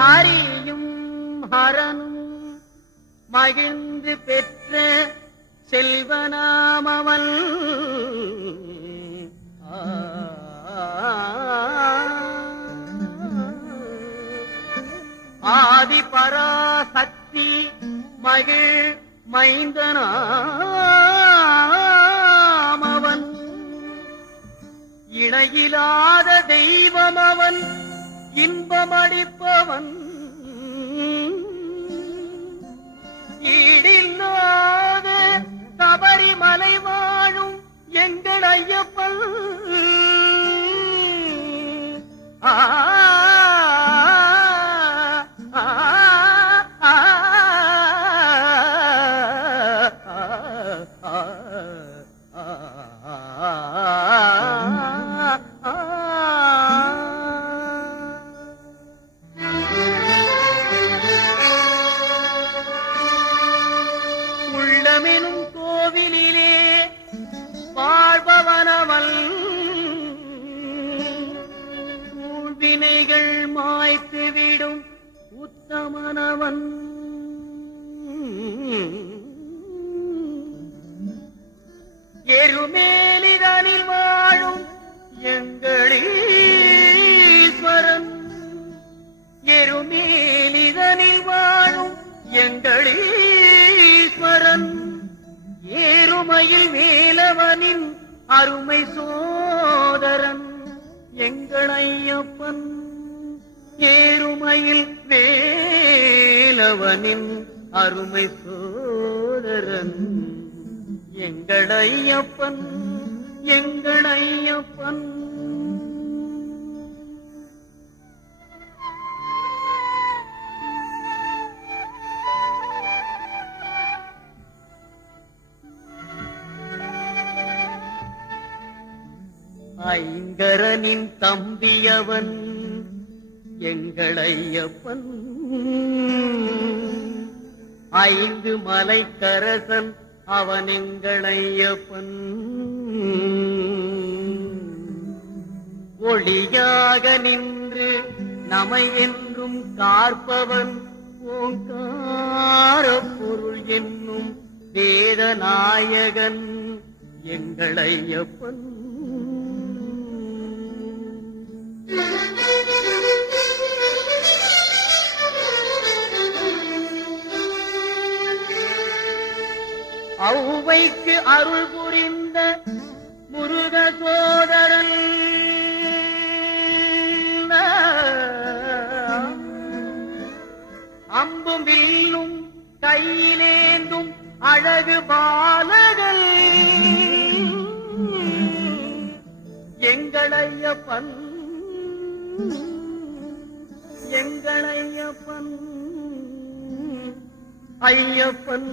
ஹரியும் ஹரனும் மகிழ்ந்து பெற்ற செல்வனாமவன் ஆதி பராசக்தி மகிழ் மைந்தனாமவன் இணையிலாத தெய்வம் அவன் இன்பமளிப்பவன் ஈடில்லாத சபரிமலை வாழும் எங்கள் ஐயப்பன் உள்ளமெனும் கோவிலிலே வாழ்பவனவன் ஊழ்வினைகள் மாய்த்துவிடும் உத்தமனவன் எருமேலிதனில் வாழும் எங்களீஸ்வரன் எருமேலிதனில் வாழும் எங்களீஸ்வரன் ஏறுமையில் வேலவனின் அருமை சோதரன் எங்கள் ஐயப்பன் ஏறுமையில் வேலவனின் அருமை சோதரன் எங்கள் ஐயப்பன் எங்கள் ஐயப்பன். ஐங்கரனின் தம்பியவன் எங்கள் ஐயப்பன் ஐந்து மலைக்கரசன் அவன் எங்கள் ஐயப்பன் ஒளியாக நின்று நமை என்றும் காற்பவன் ஓங்கார பொருள் என்னும் வேதநாயகன் எங்கள் ஐயப்பன். ஔவைக்கு அருள் புரிந்த முருக சோதரன் அம்பும் வில்லும் கையிலேந்தும் அழகு பாலகன் எங்கள் ஐயப்பன் எங்கள் ஐயப்பன் ஐயப்பன்.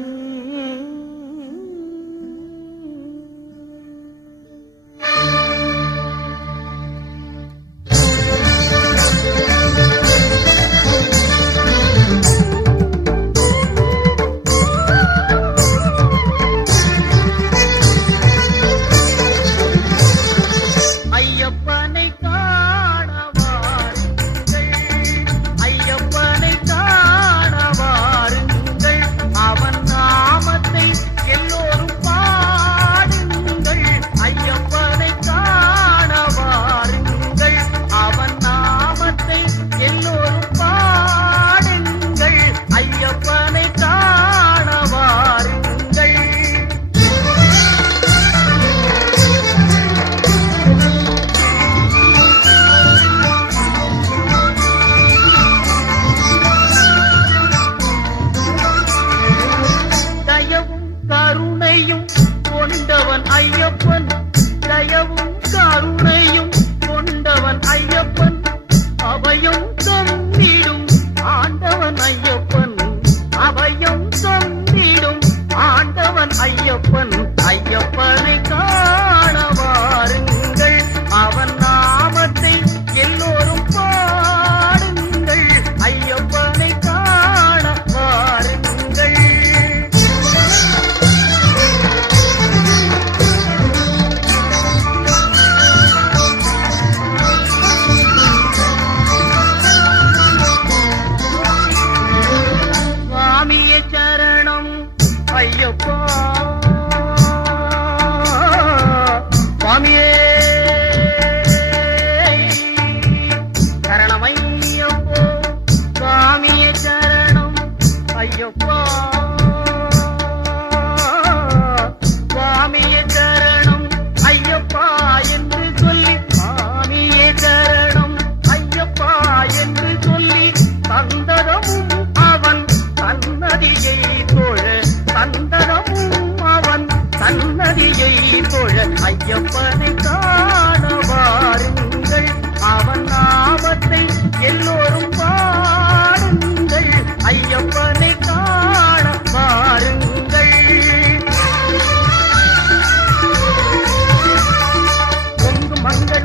அவன் நாமத்தை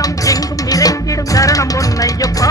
எங்கும் நிறைந்திடும் தரணம் பொன்னையப்பா